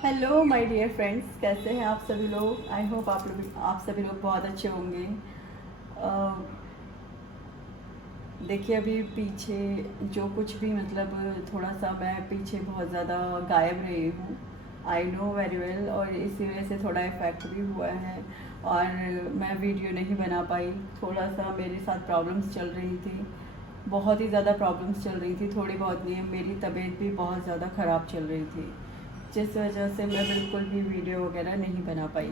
Hello my dear friends, कैसे हैं आप सभी लोग। आई होप आप सभी लोग बहुत अच्छे होंगे। अ, देखिए, अभी पीछे जो कुछ भी मतलब थोड़ा सा मैं पीछे बहुत ज़्यादा गायब रही हूँ। आई नो वेरी वेल, और इसी वजह से थोड़ा इफ़ेक्ट भी हुआ है और मैं वीडियो नहीं बना पाई। थोड़ा सा मेरे साथ प्रॉब्लम्स चल रही थी, बहुत ही ज़्यादा प्रॉब्लम्स चल रही थी। थोड़ी बहुत नहीं, मेरी तबीयत भी बहुत ज़्यादा ख़राब चल रही थी, जिस वजह से मैं बिल्कुल भी वीडियो वगैरह नहीं बना पाई।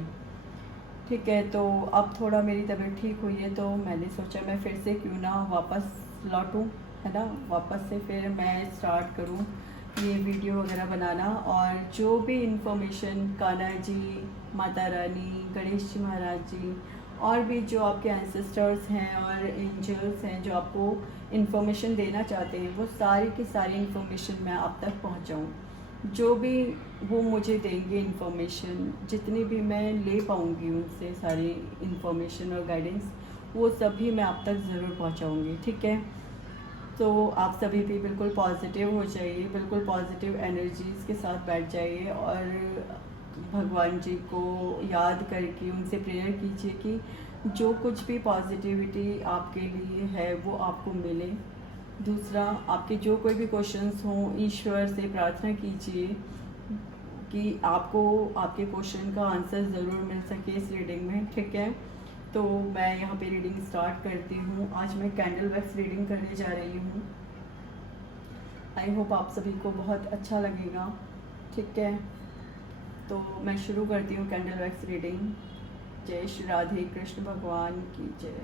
ठीक है, तो अब थोड़ा मेरी तबीयत ठीक हुई है, तो मैंने सोचा मैं फिर से क्यों ना वापस लौटूं, है ना। वापस से फिर मैं स्टार्ट करूं ये वीडियो वगैरह बनाना, और जो भी इंफॉर्मेशन कान्हा जी, माता रानी, गणेश जी महाराज जी, और भी जो आपके एंसेस्टर्स हैं और एंजल्स हैं जो आपको इन्फॉर्मेशन देना चाहते हैं, वो सारी की सारी इन्फॉर्मेशन मैं आप तक पहुंचाऊं। जो भी वो मुझे देंगे इन्फॉर्मेशन, जितनी भी मैं ले पाऊँगी उनसे सारी इन्फॉर्मेशन और गाइडेंस, वो सभी मैं आप तक ज़रूर पहुंचाऊंगी। ठीक है, तो आप सभी भी बिल्कुल पॉजिटिव हो जाइए, बिल्कुल पॉजिटिव एनर्जीज़ के साथ बैठ जाइए और भगवान जी को याद करके उनसे प्रेयर कीजिए कि जो कुछ भी पॉजिटिविटी आपके लिए है वो आपको मिले। दूसरा, आपके जो कोई भी क्वेश्चंस हों, ईश्वर से प्रार्थना कीजिए कि आपको आपके क्वेश्चन का आंसर ज़रूर मिल सके इस रीडिंग में। ठीक है, तो मैं यहाँ पे रीडिंग स्टार्ट करती हूँ। आज मैं कैंडल वैक्स रीडिंग करने जा रही हूँ। आई होप आप सभी को बहुत अच्छा लगेगा। ठीक है, तो मैं शुरू करती हूँ कैंडल वैक्स रीडिंग। जय श्री राधे कृष्ण भगवान की जय।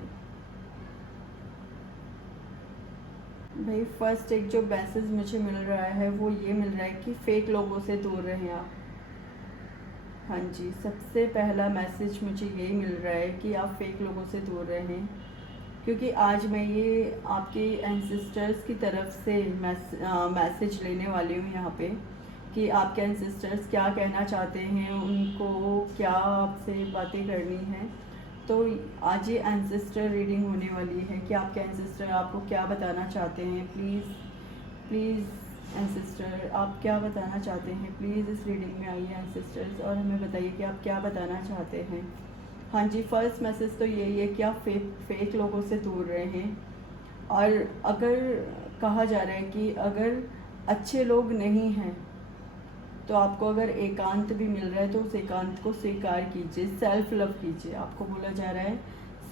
भाई, फर्स्ट एक जो मैसेज मुझे मिल रहा है वो ये मिल रहा है कि फेक लोगों से दूर रहें आप। हाँ जी, सबसे पहला मैसेज मुझे यही मिल रहा है कि आप फेक लोगों से दूर रहें, क्योंकि आज मैं ये आपके एंसेस्टर्स की तरफ से मैसेज लेने वाली हूँ यहाँ पे कि आपके एंसेस्टर्स क्या कहना चाहते हैं, उनको क्या आपसे बातें करनी है। तो आज ये एंसेस्टर रीडिंग होने वाली है कि आपके एंसेस्टर आपको क्या बताना चाहते हैं। प्लीज़ प्लीज़ एंसेस्टर, आप क्या बताना चाहते हैं, प्लीज़ इस रीडिंग में आइए एंसेस्टर्स और हमें बताइए कि आप क्या बताना चाहते हैं। हाँ जी, फर्स्ट मैसेज तो यही है कि आप फेक लोगों से दूर रहें। और अगर कहा जा रहा है कि अगर अच्छे लोग नहीं हैं, तो आपको अगर एकांत भी मिल रहा है तो उस एकांत को स्वीकार कीजिए, सेल्फ लव कीजिए। आपको बोला जा रहा है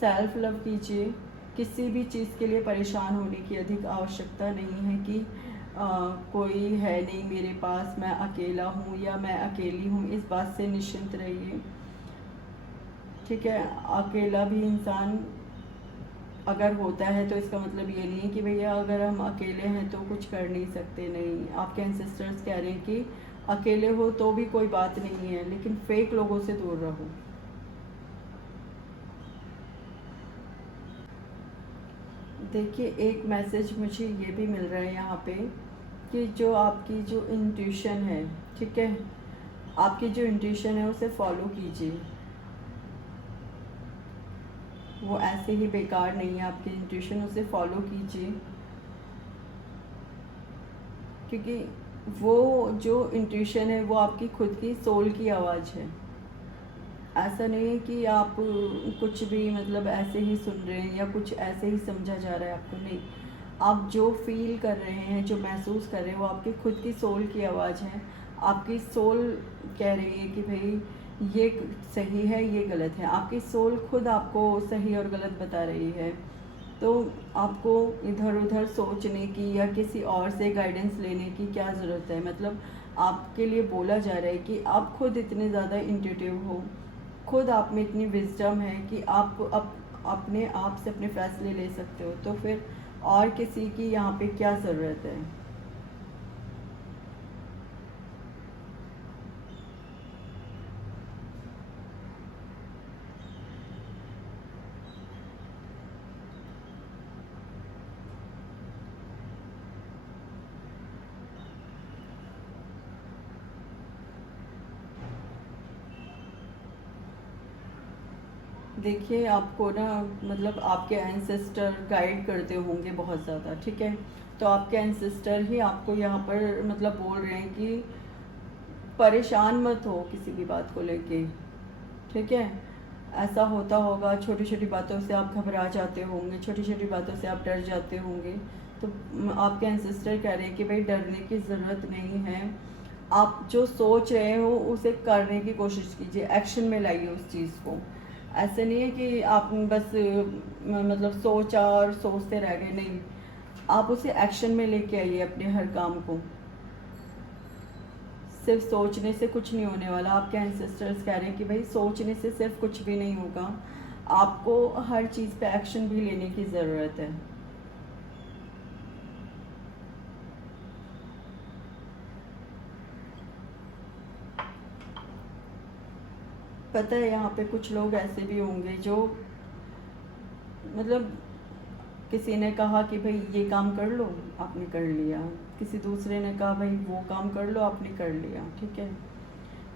सेल्फ लव कीजिए। किसी भी चीज़ के लिए परेशान होने की अधिक आवश्यकता नहीं है कि कोई है नहीं मेरे पास, मैं अकेला हूँ या मैं अकेली हूँ। इस बात से निश्चिंत रहिए। ठीक है, अकेला भी इंसान अगर होता है तो इसका मतलब ये नहीं है कि भैया अगर हम अकेले हैं तो कुछ कर नहीं सकते। नहीं, आपके एंसेस्टर्स कह रहे हैं कि अकेले हो तो भी कोई बात नहीं है, लेकिन फेक लोगों से दूर रहो। देखिए, एक मैसेज मुझे ये भी मिल रहा है यहाँ पे कि जो आपकी जो इंट्यूशन है, ठीक है, आपकी जो इंट्यूशन है उसे फॉलो कीजिए। वो ऐसे ही बेकार नहीं है, आपकी इंट्यूशन, उसे फॉलो कीजिए। क्योंकि वो जो इंट्यूशन है वो आपकी खुद की सोल की आवाज़ है। ऐसा नहीं है कि आप कुछ भी मतलब ऐसे ही सुन रहे हैं या कुछ ऐसे ही समझा जा रहा है आपको। नहीं, आप जो फील कर रहे हैं, जो महसूस कर रहे हैं, वो आपकी खुद की सोल की आवाज़ है। आपकी सोल कह रही है कि भाई ये सही है, ये गलत है। आपकी सोल खुद आपको सही और गलत बता रही है। तो आपको इधर उधर सोचने की या किसी और से गाइडेंस लेने की क्या ज़रूरत है। मतलब आपके लिए बोला जा रहा है कि आप खुद इतने ज़्यादा इंट्यूटिव हो, खुद आप में इतनी विजडम है कि आप अपने आप से अपने फैसले ले सकते हो। तो फिर और किसी की यहाँ पे क्या ज़रूरत है। देखिए, आपको ना मतलब आपके एंसेस्टर गाइड करते होंगे बहुत ज़्यादा। ठीक है, तो आपके एंसेस्टर ही आपको यहाँ पर मतलब बोल रहे हैं कि परेशान मत हो किसी भी बात को लेके, ठीक है। ऐसा होता होगा, छोटी छोटी बातों से आप घबरा जाते होंगे, छोटी छोटी बातों से आप डर जाते होंगे। तो आपके एंसेस्टर कह रहे हैं कि भाई डरने की ज़रूरत नहीं है, आप जो सोच रहे हो उसे करने की कोशिश कीजिए, एक्शन में लाइए उस चीज़ को। ऐसे नहीं है कि आप बस मतलब सोचा और सोचते रह गए, नहीं, आप उसे एक्शन में लेके आइए अपने हर काम को। सिर्फ सोचने से कुछ नहीं होने वाला। आपके एंसेस्टर्स कह रहे हैं कि भाई सोचने से सिर्फ कुछ भी नहीं होगा, आपको हर चीज़ पे एक्शन भी लेने की ज़रूरत है। पता है यहाँ पे कुछ लोग ऐसे भी होंगे जो मतलब किसी ने कहा कि भाई ये काम कर लो, आपने कर लिया, किसी दूसरे ने कहा भाई वो काम कर लो, आपने कर लिया, ठीक है,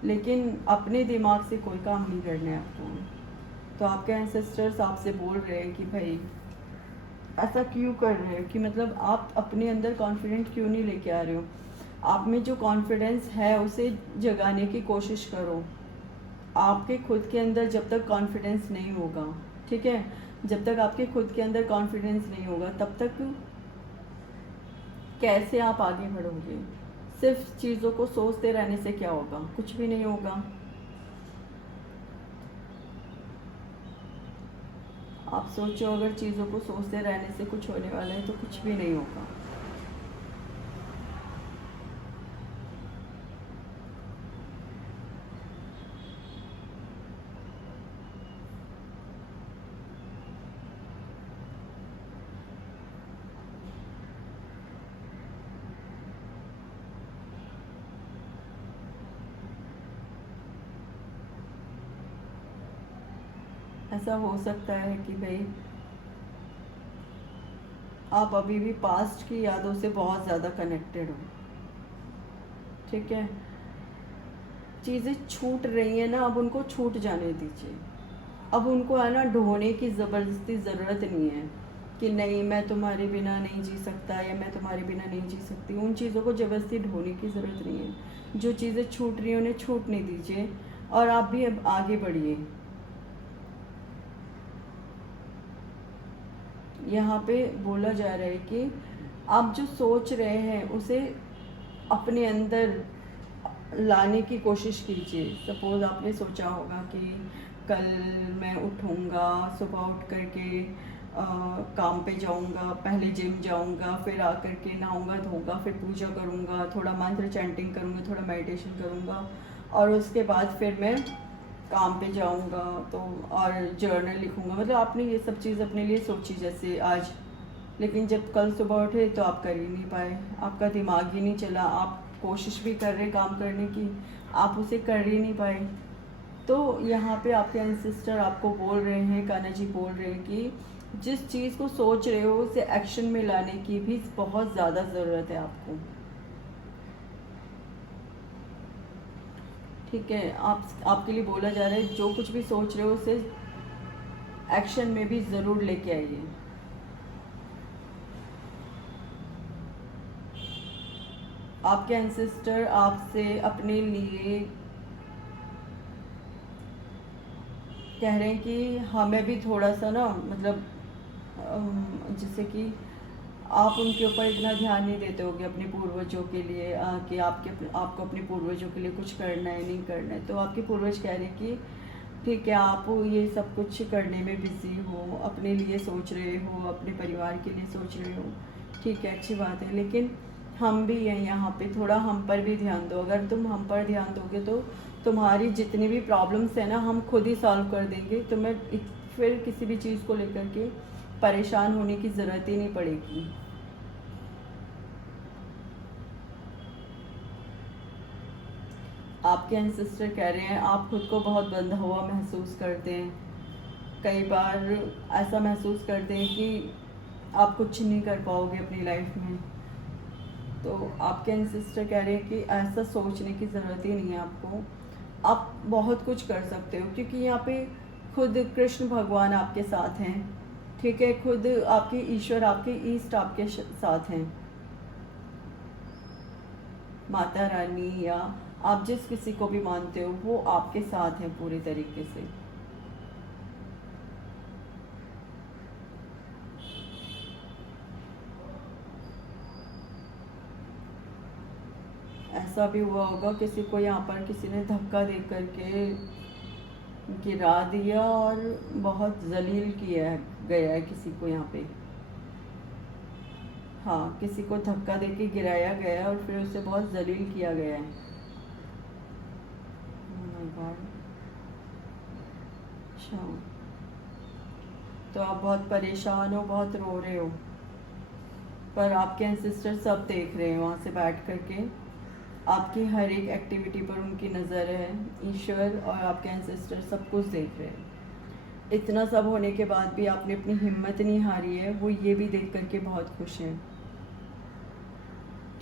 लेकिन अपने दिमाग से कोई काम नहीं करना है आपको। तो आपके एंसेस्टर्स आपसे बोल रहे हैं कि भाई ऐसा क्यों कर रहे हो, कि मतलब आप अपने अंदर कॉन्फिडेंट क्यों नहीं लेके आ रहे हो। आप में जो कॉन्फिडेंस है उसे जगाने की कोशिश करो। आपके खुद के अंदर जब तक कॉन्फिडेंस नहीं होगा, ठीक है, जब तक आपके खुद के अंदर कॉन्फिडेंस नहीं होगा तब तक कैसे आप आगे बढ़ोगे। सिर्फ चीज़ों को सोचते रहने से क्या होगा, कुछ भी नहीं होगा। आप सोचो अगर चीज़ों को सोचते रहने से कुछ होने वाला है तो कुछ भी नहीं होगा। ऐसा हो सकता है कि भाई आप अभी भी पास्ट की यादों से बहुत ज़्यादा कनेक्टेड हो, ठीक है। चीज़ें छूट रही हैं ना, अब उनको छूट जाने दीजिए। अब उनको है ना ढोने की ज़बरदस्ती ज़रूरत नहीं है कि नहीं मैं तुम्हारे बिना नहीं जी सकता या मैं तुम्हारे बिना नहीं जी सकती। उन चीज़ों को ज़बरदस्ती ढोने की ज़रूरत नहीं है। जो चीज़ें छूट रही हैं उन्हें छूटने दीजिए और आप भी अब आगे बढ़िए। यहाँ पे बोला जा रहा है कि आप जो सोच रहे हैं उसे अपने अंदर लाने की कोशिश कीजिए। सपोज़ आपने सोचा होगा कि कल मैं उठूँगा, सुबह उठ कर के काम पे जाऊँगा, पहले जिम जाऊँगा, फिर आकर के नहाऊँगा धोऊँगा, फिर पूजा करूँगा, थोड़ा मंत्र चैंटिंग करूँगा, थोड़ा मेडिटेशन करूँगा और उसके बाद फिर मैं काम पे जाऊँगा तो और जर्नल लिखूँगा। मतलब आपने ये सब चीज़ अपने लिए सोची जैसे आज, लेकिन जब कल सुबह उठे तो आप कर ही नहीं पाए, आपका दिमाग ही नहीं चला। आप कोशिश भी कर रहे काम करने की, आप उसे कर ही नहीं पाए। तो यहाँ पे आपके एंसेस्टर आपको बोल रहे हैं, कान्हा जी बोल रहे हैं कि जिस चीज़ को सोच रहे हो उसे एक्शन में लाने की भी बहुत ज़्यादा ज़रूरत है आपको, ठीक है। आपके लिए बोला जा रहा है जो कुछ भी सोच रहे हो उसे एक्शन में भी ज़रूर लेके आइए। आपके एंसेस्टर आपसे अपने लिए कह रहे हैं कि हमें भी थोड़ा सा ना मतलब जैसे कि आप उनके ऊपर इतना ध्यान नहीं देते होगे अपने पूर्वजों के लिए कि आपको अपने पूर्वजों के लिए कुछ करना है नहीं करना है। तो आपके पूर्वज कह रहे हैं कि ठीक है आप ये सब कुछ करने में बिज़ी हो, अपने लिए सोच रहे हो, अपने परिवार के लिए सोच रहे हो, ठीक है अच्छी बात है, लेकिन हम भी हैं यहाँ पे, थोड़ा हम पर भी ध्यान दो। अगर तुम हम पर ध्यान दोगे तो तुम्हारी जितनी भी प्रॉब्लम्स है ना हम खुद ही सॉल्व कर देंगे। तुम्हें फिर किसी भी चीज़ को लेकर के परेशान होने की ज़रूरत ही नहीं पड़ेगी। आपके एंसेस्टर कह रहे हैं आप खुद को बहुत बंधा हुआ महसूस करते हैं, कई बार ऐसा महसूस करते हैं कि आप कुछ नहीं कर पाओगे अपनी लाइफ में। तो आपके एंसेस्टर कह रहे हैं कि ऐसा सोचने की ज़रूरत ही नहीं है आपको, आप बहुत कुछ कर सकते हो, क्योंकि यहाँ पे खुद कृष्ण भगवान आपके साथ हैं, ठीक है, खुद आपके ईश्वर आपके ईस्ट आपके साथ हैं, माता रानी या आप जिस किसी को भी मानते हो वो आपके साथ है पूरी तरीके से। ऐसा भी हुआ होगा किसी को यहाँ पर किसी ने धक्का दे करके गिरा दिया और बहुत जलील किया गया है किसी को यहाँ पे। हाँ, किसी को धक्का दे के गिराया गया है और फिर उसे बहुत जलील किया गया है। Oh my God। अच्छा, तो आप बहुत परेशान हो, बहुत रो रहे हो, पर आपके एंसेस्टर सब देख रहे हैं वहाँ से बैठ करके। आपकी हर एक एक्टिविटी पर उनकी नज़र है। ईश्वर और आपके एंसेस्टर सब कुछ देख रहे हैं। इतना सब होने के बाद भी आपने अपनी हिम्मत नहीं हारी है, वो ये भी देख करके बहुत खुश हैं।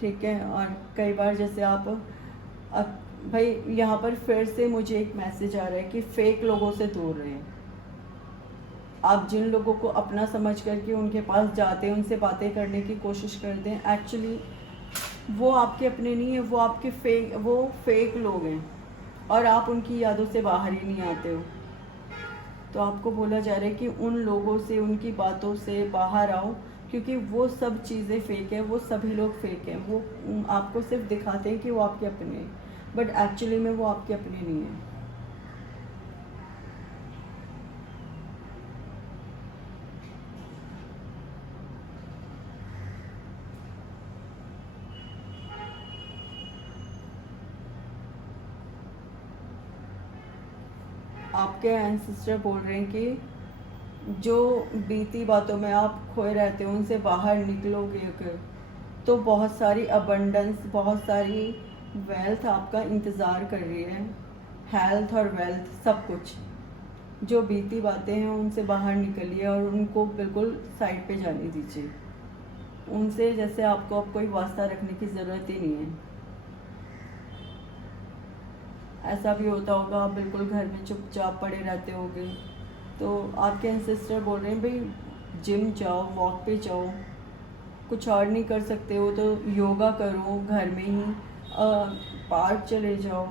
ठीक है। और कई बार जैसे आप अब भाई यहाँ पर फिर से मुझे एक मैसेज आ रहा है कि फेक लोगों से दूर रहें। आप जिन लोगों को अपना समझ करके उनके पास जाते हैं, उनसे बातें करने की कोशिश करते हैं, एक्चुअली वो आपके अपने नहीं है, वो फेक लोग हैं और आप उनकी यादों से बाहर ही नहीं आते हो। तो आपको बोला जा रहा है कि उन लोगों से, उनकी बातों से बाहर आओ, क्योंकि वो सब चीज़ें फेक है, वो सभी लोग फेक हैं। वो आपको सिर्फ दिखाते हैं कि वो आपके अपने हैं, बट एक्चुअली में वो आपके अपने नहीं हैं। आपके एंसेस्टर बोल रहे हैं कि जो बीती बातों में आप खोए रहते हो उनसे बाहर निकलोगे अगर, तो बहुत सारी अबंडेंस, बहुत सारी वेल्थ आपका इंतज़ार कर रही है। हेल्थ और वेल्थ सब कुछ। जो बीती बातें हैं उनसे बाहर निकलिए और उनको बिल्कुल साइड पे जाने दीजिए। उनसे जैसे आपको अब कोई वास्ता रखने की ज़रूरत ही नहीं है। ऐसा भी होता होगा आप बिल्कुल घर में चुपचाप पड़े रहते होगे, तो आपके एंसेस्टर बोल रहे हैं भाई जिम जाओ, वॉक पे जाओ। कुछ और नहीं कर सकते हो तो योगा करो घर में ही, पार्क चले जाओ।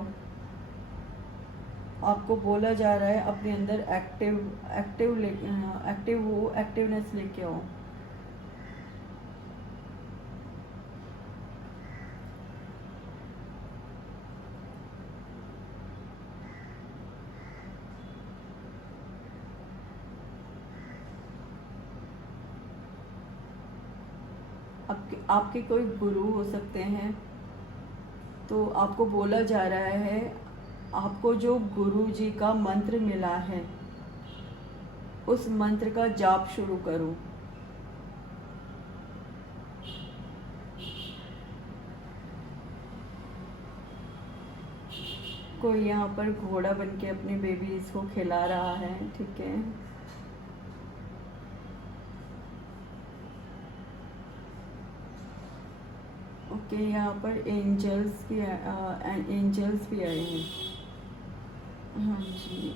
आपको बोला जा रहा है अपने अंदर एक्टिवनेस लेके आओ। आपके कोई गुरु हो सकते हैं, तो आपको बोला जा रहा है आपको जो गुरु जी का मंत्र मिला है उस मंत्र का जाप शुरू करो। कोई यहाँ पर घोड़ा बन के अपने बेबीज को खिला रहा है। ठीक है। ओके, यहाँ पर एंजल्स भी आए हैं। हाँ जी,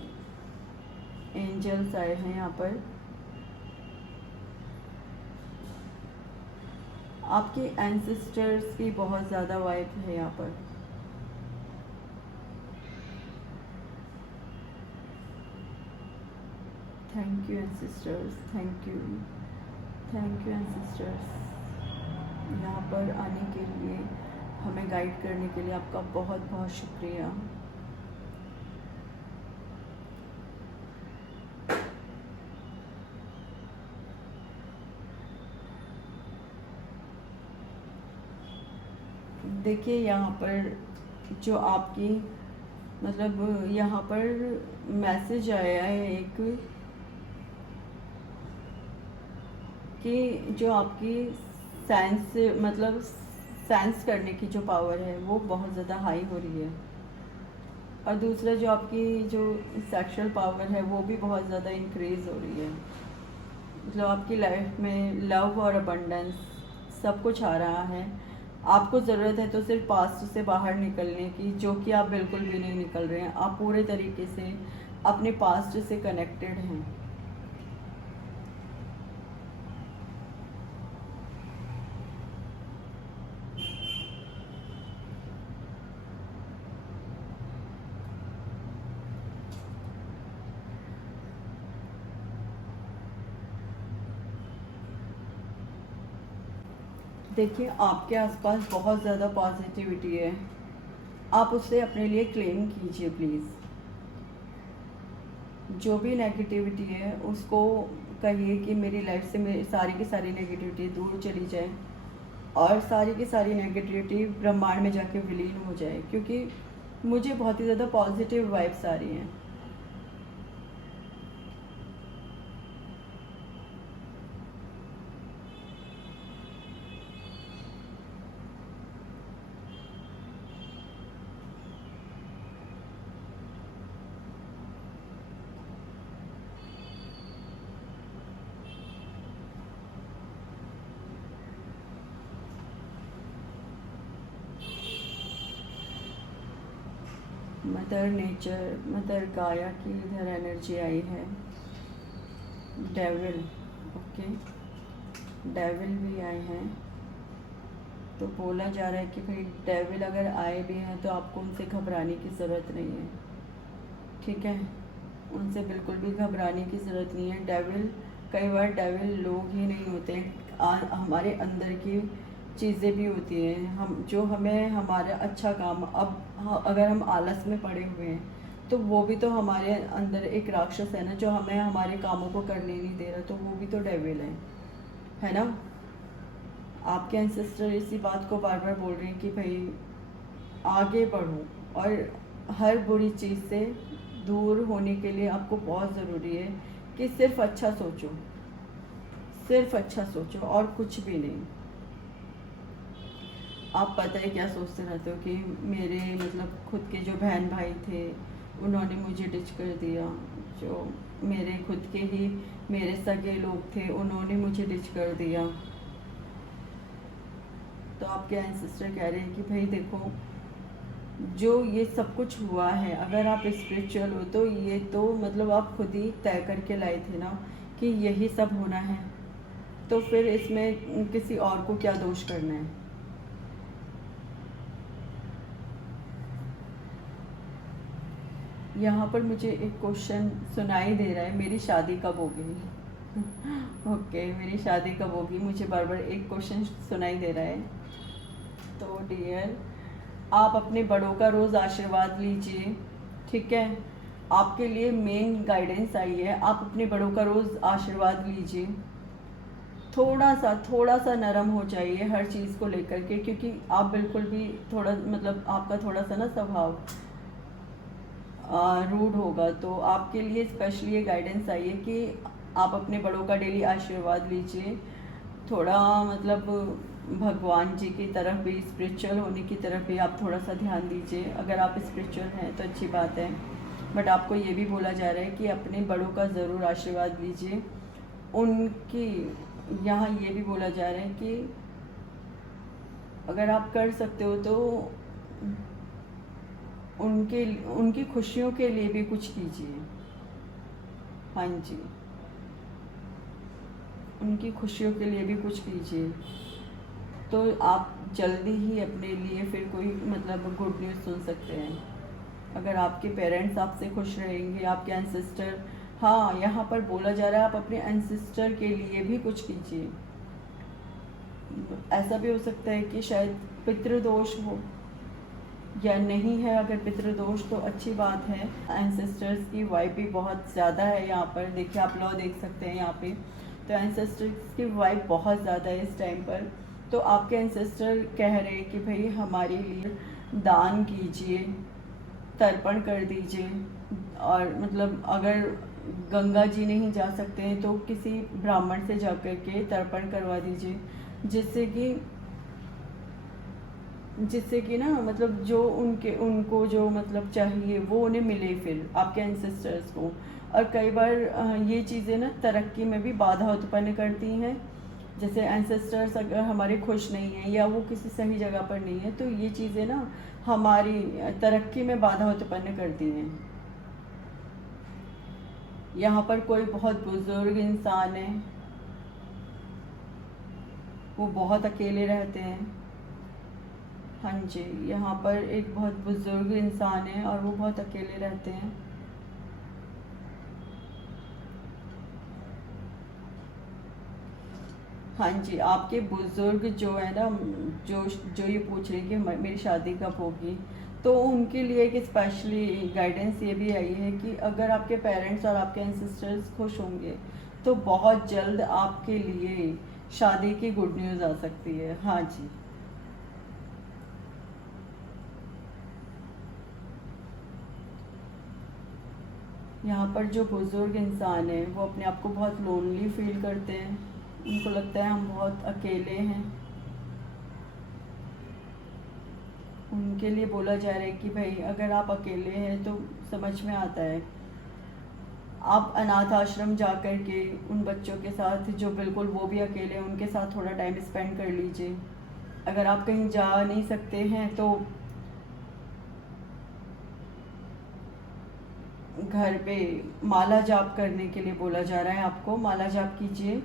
एंजल्स आए हैं यहाँ पर। आपके एंसेस्टर्स की बहुत ज़्यादा वाइब है यहाँ पर। Thank you ancestors, thank you ancestors, यहाँ पर आने के लिए, हमें गाइड करने के लिए आपका बहुत बहुत शुक्रिया। देखिए यहाँ पर जो आपकी मतलब यहाँ पर मैसेज आया है एक कि जो आपकी सेंस मतलब सेंस करने की जो पावर है वो बहुत ज़्यादा हाई हो रही है, और दूसरा जो आपकी जो सेक्सुअल पावर है वो भी बहुत ज़्यादा इंक्रीज़ हो रही है। मतलब आपकी लाइफ में लव और अबंडेंस सब कुछ आ रहा है। आपको ज़रूरत है तो सिर्फ पास्ट से बाहर निकलने की, जो कि आप बिल्कुल भी नहीं निकल रहे हैं। आप पूरे तरीके से अपने पास्ट से कनेक्टेड हैं। देखिए, आपके आसपास बहुत ज़्यादा पॉजिटिविटी है, आप उससे अपने लिए क्लेम कीजिए प्लीज़। जो भी नेगेटिविटी है उसको कहिए कि मेरी लाइफ से मेरी सारी की सारी नेगेटिविटी दूर चली जाए, और सारी की सारी नेगेटिविटी ब्रह्मांड में जाके विलीन हो जाए, क्योंकि मुझे बहुत ही ज़्यादा पॉजिटिव वाइब्स आ रही हैं। मदर नेचर, मदर गाया की इधर एनर्जी आई है। डेविल, ओके, डेविल भी आए हैं। तो बोला जा रहा है कि भाई डेविल अगर आए भी हैं तो आपको उनसे घबराने की ज़रूरत नहीं है, ठीक है। उनसे बिल्कुल भी घबराने की ज़रूरत नहीं है। डेविल, कई बार डेविल लोग ही नहीं होते, हमारे अंदर की चीज़ें भी होती हैं, हम जो हमें हमारा अच्छा काम, अब अगर हम आलस में पड़े हुए हैं तो वो भी तो हमारे अंदर एक राक्षस है ना, जो हमें हमारे कामों को करने नहीं दे रहा, तो वो भी तो डेविल है ना। आपके एंसेस्टर इसी बात को बार बार बोल रहे हैं कि भाई आगे बढ़ो, और हर बुरी चीज़ से दूर होने के लिए आपको बहुत ज़रूरी है कि सिर्फ अच्छा सोचो, सिर्फ अच्छा सोचो और कुछ भी नहीं। आप पता है क्या सोचते रहते हो कि मेरे मतलब खुद के जो बहन भाई थे उन्होंने मुझे डिच कर दिया, जो मेरे खुद के ही मेरे सगे लोग थे उन्होंने मुझे डिच कर दिया। तो आपके एंसेस्टर कह रहे हैं कि भाई देखो, जो ये सब कुछ हुआ है, अगर आप स्पिरिचुअल हो तो ये तो मतलब आप खुद ही तय करके लाए थे ना कि यही सब होना है, तो फिर इसमें किसी और को क्या दोष करना है। यहाँ पर मुझे एक क्वेश्चन सुनाई दे रहा है, मेरी शादी कब होगी। ओके, मेरी शादी कब होगी, मुझे बार बार एक क्वेश्चन सुनाई दे रहा है। तो डियर, आप अपने बड़ों का रोज़ आशीर्वाद लीजिए, ठीक है। आपके लिए मेन गाइडेंस आई है, आप अपने बड़ों का रोज़ आशीर्वाद लीजिए। थोड़ा सा नरम हो जाइए हर चीज़ को लेकर के, क्योंकि आप बिल्कुल भी थोड़ा मतलब आपका थोड़ा सा ना स्वभाव रूड होगा, तो आपके लिए स्पेशली ये गाइडेंस आई है कि आप अपने बड़ों का डेली आशीर्वाद लीजिए। थोड़ा मतलब भगवान जी की तरफ भी, स्पिरिचुअल होने की तरफ भी आप थोड़ा सा ध्यान दीजिए। अगर आप स्पिरिचुअल हैं तो अच्छी बात है, बट आपको ये भी बोला जा रहा है कि अपने बड़ों का ज़रूर आशीर्वाद लीजिए। उनकी यहाँ ये भी बोला जा रहा है कि अगर आप कर सकते हो तो उनके उनकी खुशियों के लिए भी कुछ कीजिए। हाँ जी, उनकी खुशियों के लिए भी कुछ कीजिए, तो आप जल्दी ही अपने लिए फिर कोई मतलब गुड न्यूज़ सुन सकते हैं। अगर आपके पेरेंट्स आपसे खुश रहेंगे, आपके एंसेस्टर, हाँ यहाँ पर बोला जा रहा है आप अपने एंसेस्टर के लिए भी कुछ कीजिए। ऐसा भी हो सकता है कि शायद पितृदोष हो या नहीं है। अगर पितृदोष तो अच्छी बात है। एंसेस्टर्स की वाइब भी बहुत ज़्यादा है यहाँ पर, देखिए आप लॉ देख सकते हैं यहाँ पे, तो एंसेस्टर्स की वाइब बहुत ज़्यादा है इस टाइम पर। तो आपके एंसेस्टर कह रहे हैं कि भाई हमारे लिए दान कीजिए, तर्पण कर दीजिए, और मतलब अगर गंगा जी नहीं जा सकते हैं तो किसी ब्राह्मण से जा कर के तर्पण करवा दीजिए, जिससे कि ना मतलब जो उनको जो मतलब चाहिए वो उन्हें मिले फिर आपके एंसेस्टर्स को। और कई बार ये चीज़ें ना तरक्की में भी बाधा उत्पन्न करती हैं। जैसे एंसेस्टर्स अगर हमारे खुश नहीं हैं या वो किसी सही जगह पर नहीं है, तो ये चीज़ें ना हमारी तरक्की में बाधा उत्पन्न करती हैं। यहाँ पर कोई बहुत बुजुर्ग इंसान है, वो बहुत अकेले रहते हैं। हाँ जी, यहाँ पर एक बहुत बुजुर्ग इंसान है और वो बहुत अकेले रहते हैं। हाँ जी, आपके बुज़ुर्ग जो है ना, जो जो ये पूछ रही कि मेरी शादी कब होगी, तो उनके लिए एक स्पेशली गाइडेंस ये भी आई है कि अगर आपके पेरेंट्स और आपके एंसेस्टर्स खुश होंगे तो बहुत जल्द आपके लिए शादी की गुड न्यूज़ आ सकती है। हाँ जी। यहाँ पर जो बुज़ुर्ग इंसान है वो अपने आप को बहुत लोनली फील करते हैं, उनको लगता है हम बहुत अकेले हैं। उनके लिए बोला जा रहा है कि भाई अगर आप अकेले हैं तो समझ में आता है, आप अनाथ आश्रम जा कर के उन बच्चों के साथ जो बिल्कुल वो भी अकेले हैं उनके साथ थोड़ा टाइम स्पेंड कर लीजिए। अगर आप कहीं जा नहीं सकते हैं तो घर पे माला जाप करने के लिए बोला जा रहा है आपको। माला जाप कीजिए,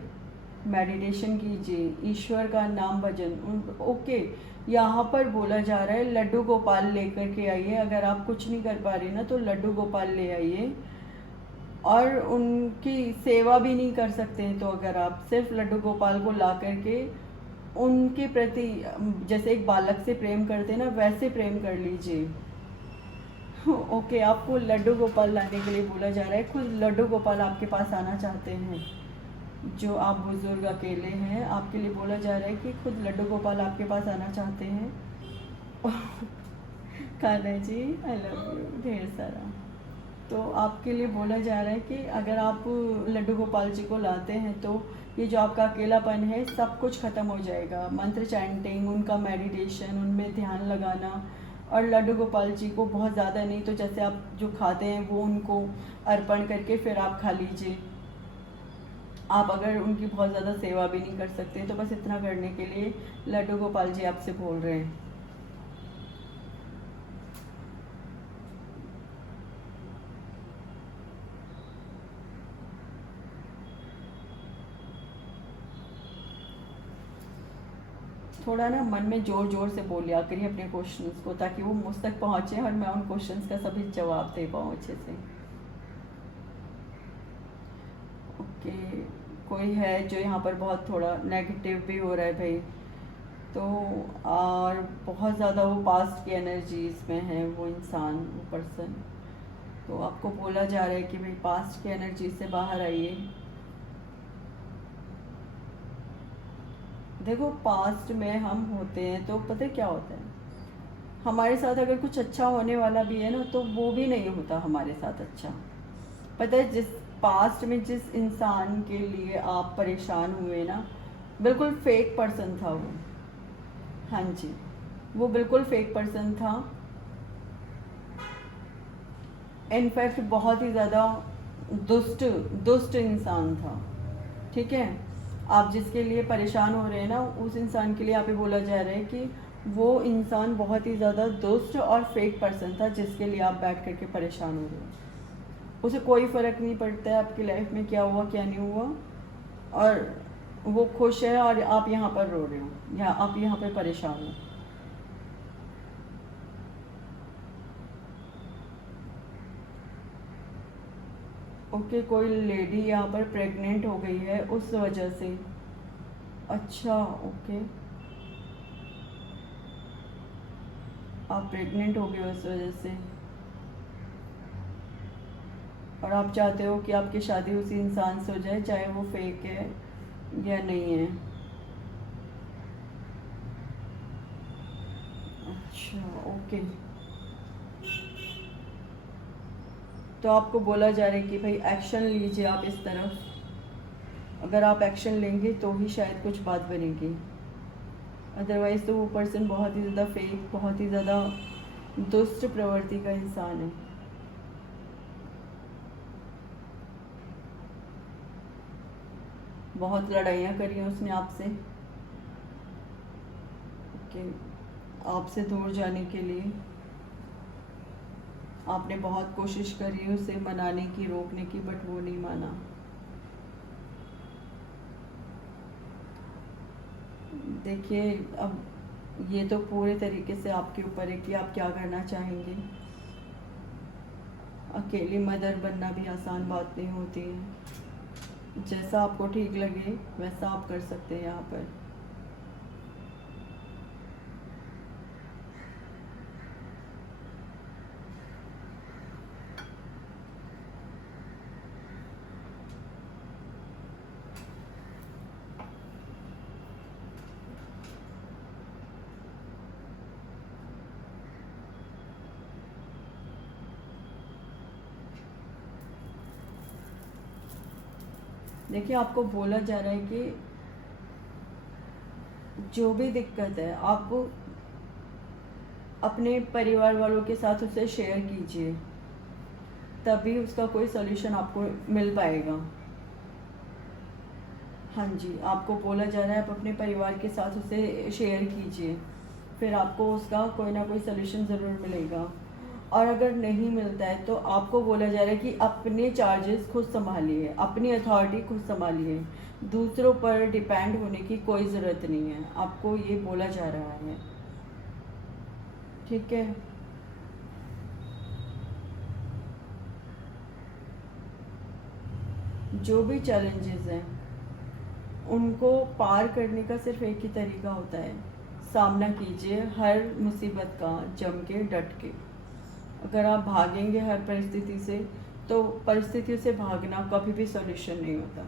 मेडिटेशन कीजिए, ईश्वर का नाम भजन। ओके, यहाँ पर बोला जा रहा है लड्डू गोपाल लेकर के आइए। अगर आप कुछ नहीं कर पा रहे ना तो लड्डू गोपाल ले आइए, और उनकी सेवा भी नहीं कर सकते हैं तो अगर आप सिर्फ लड्डू गोपाल को ला करके उनके प्रति जैसे एक बालक से प्रेम करते हैं ना वैसे प्रेम कर लीजिए। ओके, आपको लड्डू गोपाल लाने के लिए बोला जा रहा है। खुद लड्डू गोपाल आपके पास आना चाहते हैं। जो आप बुजुर्ग अकेले हैं, आपके लिए बोला जा रहा है कि खुद लड्डू गोपाल आपके पास आना चाहते हैं। Kanha ji, I love you ढेर सारा। तो आपके लिए बोला जा रहा है कि अगर आप लड्डू गोपाल जी को लाते हैं तो ये जो आपका अकेलापन है सब कुछ ख़त्म हो जाएगा। मंत्र चैंटिंग, उनका मेडिटेशन, उनमें ध्यान लगाना, और लड्डू गोपाल जी को बहुत ज़्यादा नहीं तो जैसे आप जो खाते हैं वो उनको अर्पण करके फिर आप खा लीजिए। आप अगर उनकी बहुत ज़्यादा सेवा भी नहीं कर सकते तो बस इतना करने के लिए लड्डू गोपाल जी आपसे बोल रहे हैं। थोड़ा ना मन में ज़ोर ज़ोर से बोलिया करिए अपने क्वेश्चंस को, ताकि वो मुझ तक पहुँचे और मैं उन क्वेश्चंस का सभी जवाब दे पाऊँ अच्छे से। ओके, कोई है जो यहाँ पर बहुत थोड़ा नेगेटिव भी हो रहा है भाई, तो और बहुत ज़्यादा वो पास्ट की एनर्जीज में है वो इंसान, वो पर्सन। तो आपको बोला जा रहा है कि भाई पास्ट की एनर्जी से बाहर आइए। देखो, पास्ट में हम होते हैं तो पता है क्या होता है, हमारे साथ अगर कुछ अच्छा होने वाला भी है ना तो वो भी नहीं होता हमारे साथ अच्छा। पता है, जिस पास्ट में जिस इंसान के लिए आप परेशान हुए ना, बिल्कुल फेक पर्सन था वो। हाँ जी, वो बिल्कुल फेक पर्सन था। इनफैक्ट बहुत ही ज़्यादा दुष्ट दुष्ट इंसान था। ठीक है, आप जिसके लिए परेशान हो रहे हैं ना उस इंसान के लिए यहाँ पे बोला जा रहा है कि वो इंसान बहुत ही ज़्यादा दुष्ट और फेक पर्सन था जिसके लिए आप बैठ करके परेशान हो रहे हो। उसे कोई फ़र्क नहीं पड़ता है आपकी लाइफ में क्या हुआ क्या नहीं हुआ, और वो खुश है और आप यहाँ पर रो रहे हो या आप यहाँ पर परेशान हो। ओके, कोई लेडी यहाँ पर प्रेग्नेंट हो गई है उस वजह से। अच्छा, ओके, आप प्रेग्नेंट हो गए उस वजह से, और आप चाहते हो कि आपकी शादी उसी इंसान से हो जाए चाहे वो फेक है या नहीं है। अच्छा, ओके। तो आपको बोला जा रहा है कि भाई एक्शन लीजिए आप इस तरफ। अगर आप एक्शन लेंगे तो ही शायद कुछ बात बनेगी, अदरवाइज़ तो वो पर्सन बहुत ही ज़्यादा फेक, बहुत ही ज़्यादा दुष्ट प्रवृत्ति का इंसान है। बहुत लड़ाइयाँ करी हैं उसने आपसे, ओके, आपसे दूर जाने के लिए। आपने बहुत कोशिश करी उसे मनाने की, रोकने की, बट वो नहीं माना। देखिए, अब ये तो पूरे तरीके से आपके ऊपर है कि आप क्या करना चाहेंगे। अकेली मदर बनना भी आसान बात नहीं होती है। जैसा आपको ठीक लगे वैसा आप कर सकते हैं यहाँ पर। देखिए, आपको बोला जा रहा है कि जो भी दिक्कत है आप अपने परिवार वालों के साथ उसे शेयर कीजिए, तभी उसका कोई सॉल्यूशन आपको मिल पाएगा। हाँ जी, आपको बोला जा रहा है आप अपने परिवार के साथ उसे शेयर कीजिए, फिर आपको उसका कोई ना कोई सॉल्यूशन ज़रूर मिलेगा। और अगर नहीं मिलता है तो आपको बोला जा रहा है कि अपने चार्जेस खुद संभालिए, अपनी अथॉरिटी खुद संभालिए, दूसरों पर डिपेंड होने की कोई ज़रूरत नहीं है, आपको ये बोला जा रहा है। ठीक है। जो भी चैलेंजेस हैं उनको पार करने का सिर्फ एक ही तरीका होता है, सामना कीजिए हर मुसीबत का जम के डट के। अगर आप भागेंगे हर परिस्थिति से तो परिस्थितियों से भागना कभी भी सॉल्यूशन नहीं होता।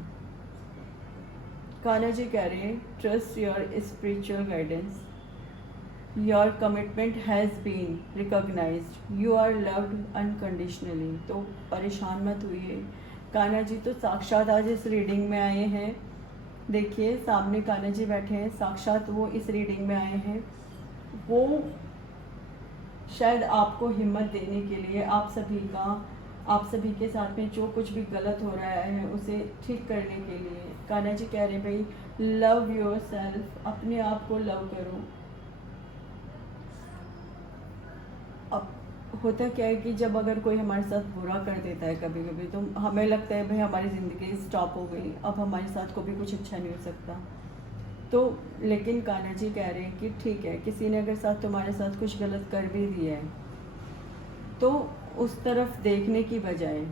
कान्हा जी कह रहे हैं, trust your spiritual guidance, your commitment has been recognised, you are loved unconditionally. तो परेशान मत हुइए। कान्हा जी तो साक्षात आज इस रीडिंग में आए हैं। देखिए, सामने कान्हा जी बैठे हैं, साक्षात वो इस रीडिंग में आए हैं। वो शायद आपको हिम्मत देने के लिए, आप सभी के साथ में जो कुछ भी गलत हो रहा है उसे ठीक करने के लिए। कान्हा जी कह रहे हैं, भाई लव योर सेल्फ, अपने आप को लव करो। अब होता क्या है कि जब अगर कोई हमारे साथ बुरा कर देता है कभी कभी, तो हमें लगता है भाई हमारी ज़िंदगी स्टॉप हो गई, अब हमारे साथ कभी कुछ अच्छा नहीं हो सकता। तो लेकिन कान्हा जी कह रहे हैं कि ठीक है, किसी ने अगर साथ तुम्हारे साथ कुछ गलत कर भी दिया है तो उस तरफ देखने की बजाय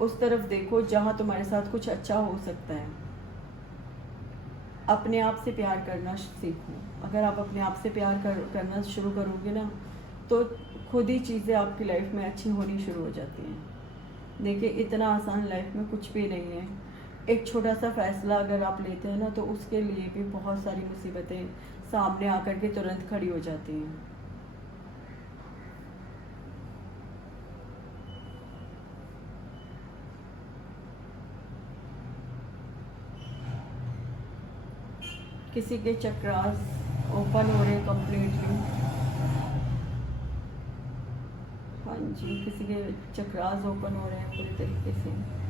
उस तरफ देखो जहाँ तुम्हारे साथ कुछ अच्छा हो सकता है। अपने आप से प्यार करना सीखो। अगर आप अपने आप से करना शुरू करोगे ना, तो खुद ही चीज़ें आपकी लाइफ में अच्छी होनी शुरू हो जाती हैं। देखिए, इतना आसान लाइफ में कुछ भी नहीं है। एक छोटा सा फैसला अगर आप लेते हैं ना, तो उसके लिए भी बहुत सारी मुसीबतें सामने आकर के तुरंत खड़ी हो जाती हैं। किसी के चक्रास ओपन हो रहे कम्प्लीटली। हाँ जी, किसी के चक्रास ओपन हो रहे हैं पूरी तरीके से।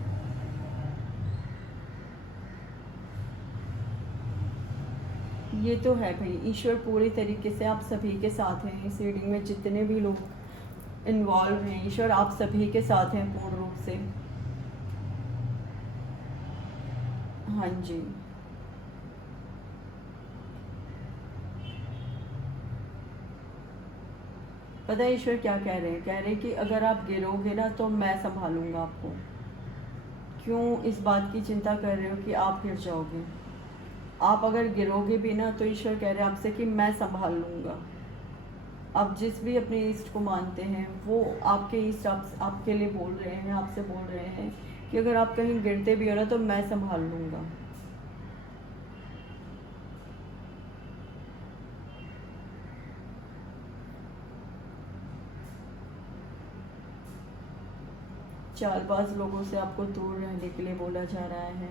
ये तो है भाई, ईश्वर पूरी तरीके से आप सभी के साथ हैं। इस रीडिंग में जितने भी लोग इन्वॉल्व हैं, ईश्वर आप सभी के साथ हैं पूर्ण रूप से। हाँ जी, पता है ईश्वर क्या कह रहे हैं? कह रहे हैं कि अगर आप गिरोगे ना तो मैं संभालूंगा आपको। क्यों इस बात की चिंता कर रहे हो कि आप गिर जाओगे? आप अगर गिरोगे भी ना तो ईश्वर कह रहे हैं आपसे कि मैं संभाल लूँगा। आप जिस भी अपने ईष्ट को मानते हैं, वो आपके ईष्ट आपके लिए बोल रहे हैं, आपसे बोल रहे हैं कि अगर आप कहीं गिरते भी हो ना तो मैं संभाल लूँगा। चालबाज लोगों से आपको दूर रहने के लिए बोला जा रहा है।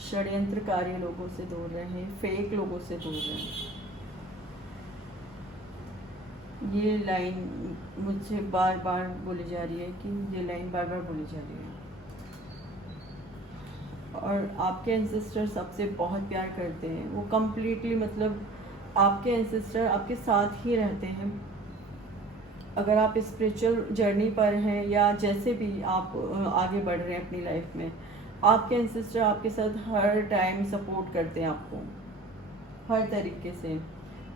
षड्यंत्रकारी लोगों से दूर रहें, फेक लोगों से दूर रहें। ये लाइन मुझे बार बार बोली जा रही है कि ये लाइन बार बार बोली जा रही है। और आपके एंसेस्टर्स आपसे बहुत प्यार करते हैं। वो कम्प्लीटली मतलब आपके एंसेस्टर आपके साथ ही रहते हैं। अगर आप स्पिरिचुअल जर्नी पर हैं या जैसे भी आप आगे बढ़ रहे हैं अपनी लाइफ में, आपके एंसेस्टर आपके साथ हर टाइम सपोर्ट करते हैं आपको हर तरीके से।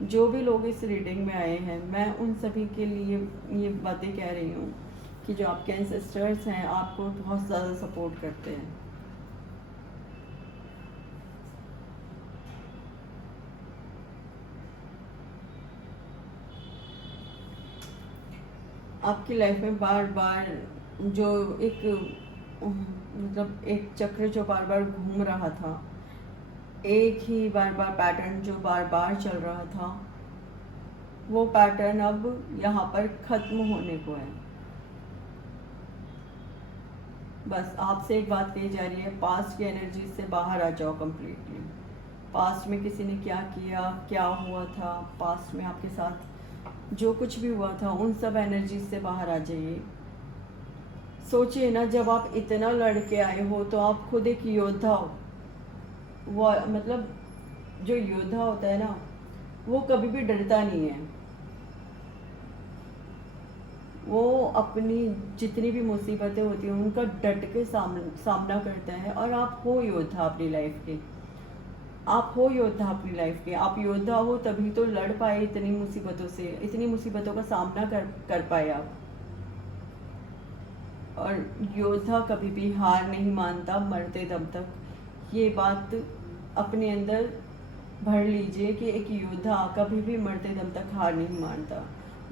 जो भी लोग इस रीडिंग में आए हैं, मैं उन सभी के लिए ये बातें कह रही हूँ कि जो आपके एंसेस्टर्स हैं आपको बहुत ज़्यादा सपोर्ट करते हैं। आपकी लाइफ में बार बार जो एक मतलब एक चक्र जो बार बार घूम रहा था, एक ही बार बार पैटर्न जो बार बार चल रहा था, वो पैटर्न अब यहाँ पर ख़त्म होने को है। बस आपसे एक बात कही जा रही है, पास्ट की एनर्जी से बाहर आ जाओ कम्प्लीटली। पास्ट में किसी ने क्या किया, क्या हुआ था, पास्ट में आपके साथ जो कुछ भी हुआ था, उन सब एनर्जी से बाहर आ जाइए। सोचिए ना, जब आप इतना लड़ के आए हो तो आप खुद एक योद्धा हो। वो मतलब जो योद्धा होता है ना, वो कभी भी डरता नहीं है। वो अपनी जितनी भी मुसीबतें होती हैं उनका डट के सामना करता है। और आप हो योद्धा अपनी लाइफ के, आप हो योद्धा अपनी लाइफ के। आप योद्धा हो तभी तो लड़ पाए इतनी मुसीबतों से, इतनी मुसीबतों का सामना कर पाए आप। और योद्धा कभी भी हार नहीं मानता मरते दम तक। ये बात अपने अंदर भर लीजिए कि एक योद्धा कभी भी मरते दम तक हार नहीं मानता।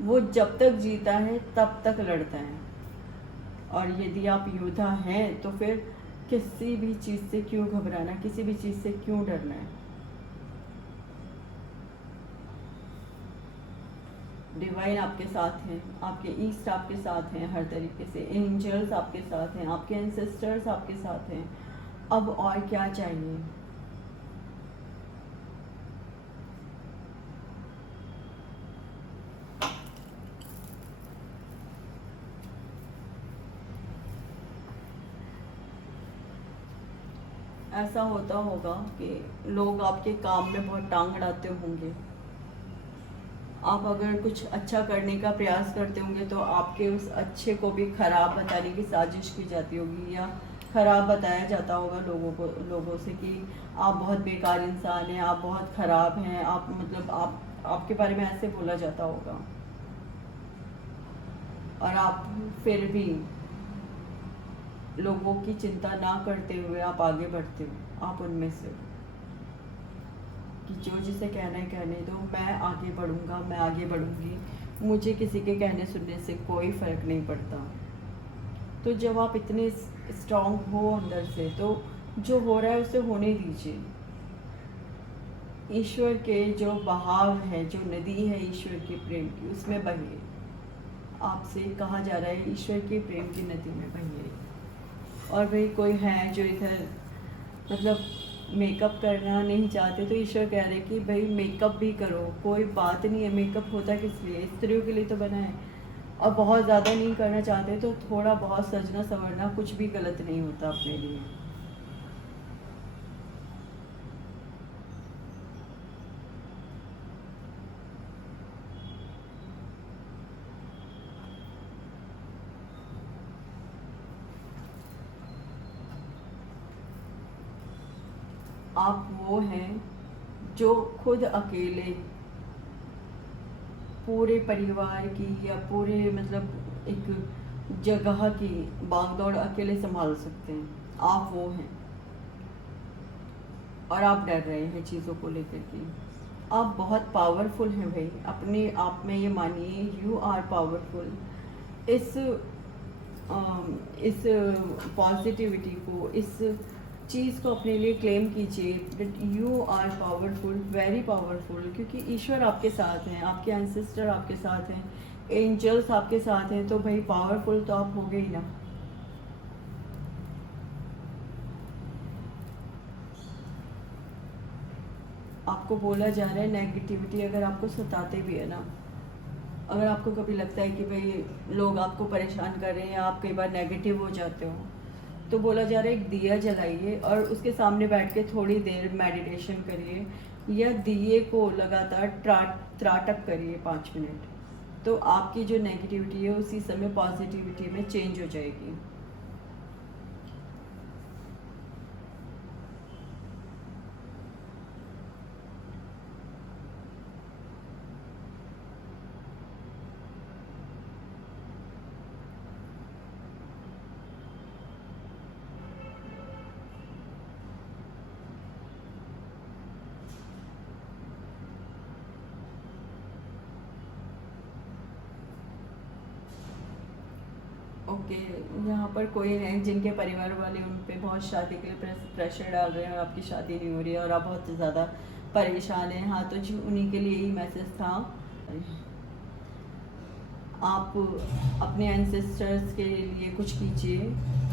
वो जब तक जीता है तब तक लड़ता है। और यदि आप योद्धा हैं तो फिर किसी भी चीज़ से क्यों घबराना, किसी भी चीज़ से क्यों डरना है। डिवाइन आपके साथ हैं, आपके ईस्ट आपके साथ हैं, हर तरीके से एंजल्स आपके साथ हैं, आपके एंसेस्टर्स आपके साथ हैं। अब और क्या चाहिए। ऐसा होता होगा कि लोग आपके काम में बहुत टांग अड़ाते होंगे। आप अगर कुछ अच्छा करने का प्रयास करते होंगे तो आपके उस अच्छे को भी खराब बताने की साजिश की जाती होगी, या खराब बताया जाता होगा लोगों से कि आप बहुत बेकार इंसान हैं, आप बहुत ख़राब हैं, आप मतलब आपके बारे में ऐसे बोला जाता होगा। और आप फिर भी लोगों की चिंता ना करते हुए आप आगे बढ़ते हो। आप उनमें से हो कि जो जिसे कहना है कहने दो, मैं आगे बढ़ूँगा, मैं आगे बढ़ूँगी, मुझे किसी के कहने सुनने से कोई फ़र्क नहीं पड़ता। तो जब आप इतने स्ट्रांग हो अंदर से, तो जो हो रहा है उसे होने दीजिए। ईश्वर के जो बहाव है, जो नदी है ईश्वर के प्रेम की, उसमें बहिए। आपसे कहा जा रहा है ईश्वर के प्रेम की नदी में बहिए। और भाई कोई है जो इधर मतलब मेकअप करना नहीं चाहते, तो ईश्वर कह रहे कि भाई मेकअप भी करो, कोई बात नहीं है। मेकअप होता किस लिए, स्त्रियों के लिए तो बना है। और बहुत ज़्यादा नहीं करना चाहते तो थोड़ा बहुत सजना संवरना कुछ भी गलत नहीं होता अपने लिए। आप वो हैं जो खुद अकेले पूरे परिवार की या पूरे मतलब एक जगह की भागदौड़ अकेले संभाल सकते हैं। आप वो हैं। और आप डर रहे हैं चीज़ों को लेकर के। आप बहुत पावरफुल हैं भाई, अपने आप में ये मानिए, यू आर पावरफुल। इस इस पॉजिटिविटी को, इस चीज़ को अपने लिए क्लेम कीजिए that you are powerful, very powerful. क्योंकि ईश्वर आपके साथ हैं, आपके एंसेस्टर आपके साथ हैं, एंजल्स आपके साथ हैं, तो भाई पावरफुल तो आप हो गए ही ना। आपको बोला जा रहा है नेगेटिविटी अगर आपको सताते भी है ना, अगर आपको कभी लगता है कि भाई लोग आपको परेशान कर रहे हैं, आप कई बार नेगेटिव हो जाते हो, तो बोला जा रहा है एक दिया जलाइए और उसके सामने बैठ के थोड़ी देर मेडिटेशन करिए, या दिए को लगातार त्राटक करिए 5 मिनट। तो आपकी जो नेगेटिविटी है उसी समय पॉजिटिविटी में चेंज हो जाएगी। ओके, यहाँ पर कोई है जिनके परिवार वाले उन पे बहुत शादी के लिए प्रेशर डाल रहे हैं और आपकी शादी नहीं हो रही है और आप बहुत ज़्यादा परेशान हैं। हाँ, तो जी उन्हीं के लिए ही मैसेज था। आप अपने एंसेस्टर्स के लिए कुछ कीजिए,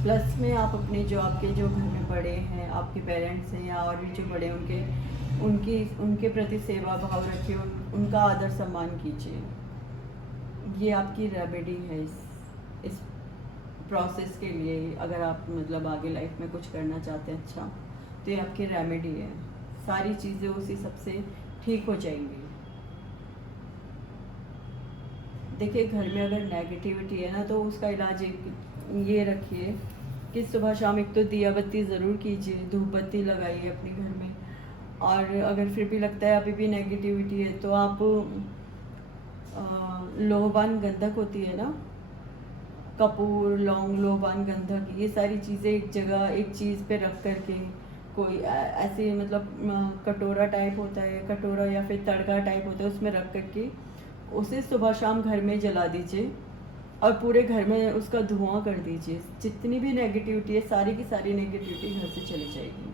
प्लस में आप अपने जो आपके जो घर में बड़े हैं, आपके पेरेंट्स हैं या और भी जो बड़े हैं, उनकी उनके प्रति सेवा भाव रखिए, उनका आदर सम्मान कीजिए। ये आपकी रेमेडी है इस प्रोसेस के लिए। अगर आप मतलब आगे लाइफ में कुछ करना चाहते हैं अच्छा, तो ये आपकी रेमेडी है। सारी चीज़ें उसी सबसे ठीक हो जाएंगी। देखिए, घर में अगर नेगेटिविटी है ना, तो उसका इलाज ये रखिए कि सुबह शाम एक तो दिया बत्ती ज़रूर कीजिए, धूप बत्ती लगाइए अपने घर में। और अगर फिर भी लगता है अभी भी नेगेटिविटी है, तो आप लोहबान गंधक होती है ना, कपूर, लौंग, लोबान, गंधक, ये सारी चीज़ें एक जगह एक चीज़ पे रख कर के, कोई ऐसे मतलब कटोरा टाइप होता है, कटोरा या फिर तड़का टाइप होता है, उसमें रख कर के उसे सुबह शाम घर में जला दीजिए और पूरे घर में उसका धुआं कर दीजिए। जितनी भी नेगेटिविटी है, सारी की सारी नेगेटिविटी घर से चली जाएगी।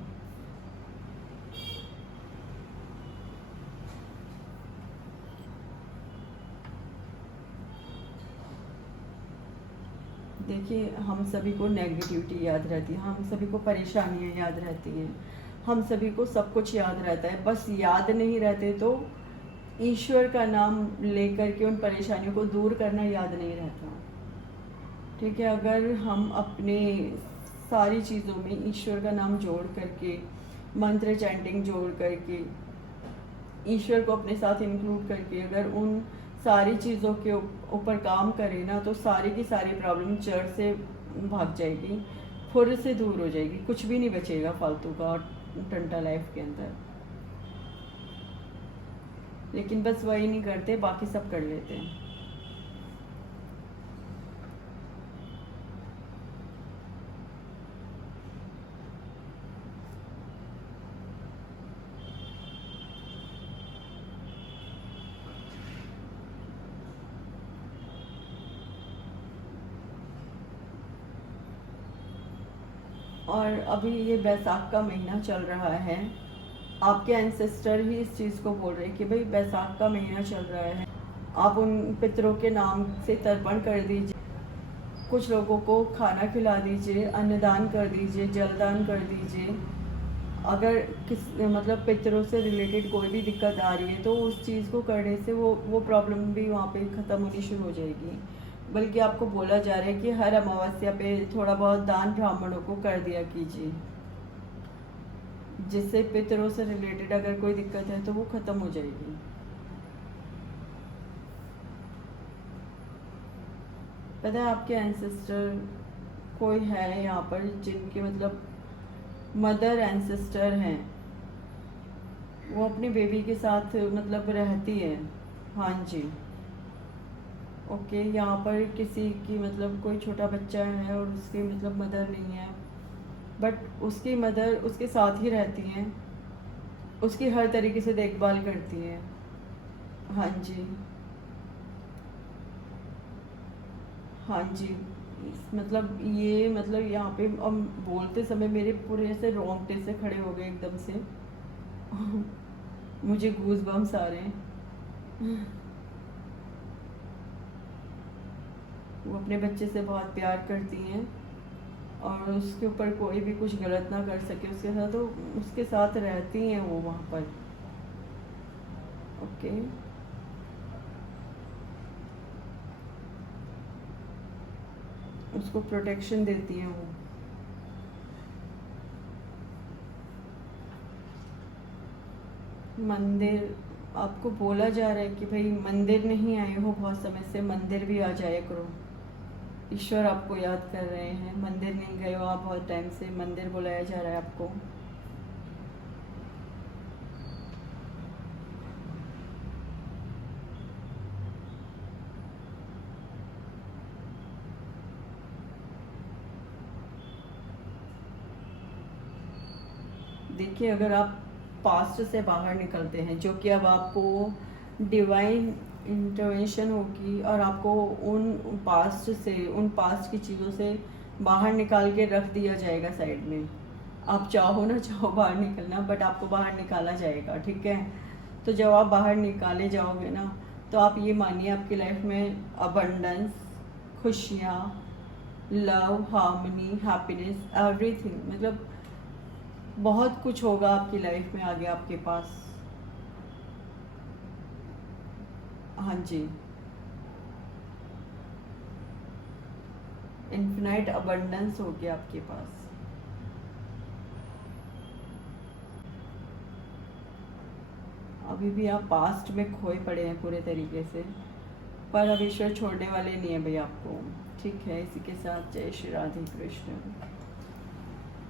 देखिए, हम सभी को नेगेटिविटी याद रहती है, हम सभी को परेशानियाँ याद रहती हैं, हम सभी को सब कुछ याद रहता है, बस याद नहीं रहते तो ईश्वर का नाम लेकर के उन परेशानियों को दूर करना याद नहीं रहता। ठीक है, अगर हम अपने सारी चीज़ों में ईश्वर का नाम जोड़ करके, मंत्र चैंटिंग जोड़ करके, ईश्वर को अपने साथ इंक्लूड करके अगर उन सारी चीज़ों के ऊपर काम करें ना, तो सारी की सारी प्रॉब्लम जड़ से भाग जाएगी, फुर से दूर हो जाएगी, कुछ भी नहीं बचेगा फालतू का और टंटा लाइफ के अंदर। लेकिन बस वही नहीं करते, बाकी सब कर लेते हैं। और अभी ये बैसाख का महीना चल रहा है, आपके एंसेस्टर ही इस चीज़ को बोल रहे हैं कि भाई बैसाख का महीना चल रहा है, आप उन पितरों के नाम से तर्पण कर दीजिए, कुछ लोगों को खाना खिला दीजिए, अन्नदान कर दीजिए, जलदान कर दीजिए। अगर किस मतलब पितरों से रिलेटेड कोई भी दिक्कत आ रही है, तो उस चीज़ को करने से वो प्रॉब्लम भी वहाँ पे ख़त्म होनी शुरू हो जाएगी। बल्कि आपको बोला जा रहा है कि हर अमावस्या पे थोड़ा बहुत दान ब्राह्मणों को कर दिया कीजिए, जिससे पितरों से रिलेटेड अगर कोई दिक्कत है तो वो ख़त्म हो जाएगी। पता है, आपके एंसेस्टर कोई है यहाँ पर जिनके मतलब मदर एंसेस्टर हैं, वो अपनी बेबी के साथ मतलब रहती है। हाँ जी। ओके, यहाँ पर किसी की मतलब कोई छोटा बच्चा है और उसकी मतलब मदर नहीं है, बट उसकी मदर उसके साथ ही रहती हैं, उसकी हर तरीके से देखभाल करती हैं। हाँ जी, हाँ जी। मतलब ये मतलब यहाँ पे हम बोलते समय मेरे पूरे ऐसे रोंगटे से खड़े हो गए एकदम से। मुझे गूज बम्स आ रहे हैं। वो अपने बच्चे से बहुत प्यार करती हैं और उसके ऊपर कोई भी कुछ गलत ना कर सके उसके साथ, तो उसके साथ रहती हैं वो वहाँ पर। ओके, उसको प्रोटेक्शन देती हैं वो। मंदिर, आपको बोला जा रहा है कि भाई मंदिर नहीं आए हो बहुत समय से, मंदिर भी आ जाया करो। ईश्वर आपको याद कर रहे हैं, मंदिर नहीं गए हो आप बहुत टाइम से, मंदिर बुलाया जा रहा है आपको। देखिए, अगर आप पास्ट से बाहर निकलते हैं, जो कि अब आपको डिवाइन इंटरवेंशन होगी और आपको उन पास्ट की चीज़ों से बाहर निकाल के रख दिया जाएगा साइड में। आप चाहो ना चाहो बाहर निकलना, बट आपको बाहर निकाला जाएगा, ठीक है। तो जब आप बाहर निकाले जाओगे ना, तो आप ये मानिए आपकी लाइफ में अबंडेंस, खुशियाँ, लव, हार्मनी, हैप्पीनेस, एवरीथिंग, मतलब बहुत कुछ होगा आपकी लाइफ में आगे आपके पास। हाँ जी, इन्फिनाइट अबंडेंस हो गया आपके पास। अभी भी आप पास्ट में खोए पड़े हैं पूरे तरीके से, पर अब ईश्वर छोड़ने वाले नहीं है भाई आपको, ठीक है। इसी के साथ जय श्री राधे कृष्ण।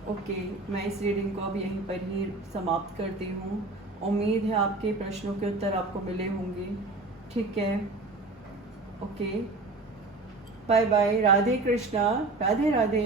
ओके, मैं इस रीडिंग को अब यहीं पर ही समाप्त करती हूँ। उम्मीद है आपके प्रश्नों के उत्तर आपको मिले होंगे, ठीक है। Okay, bye bye, Radhe Krishna, Radhe Radhe.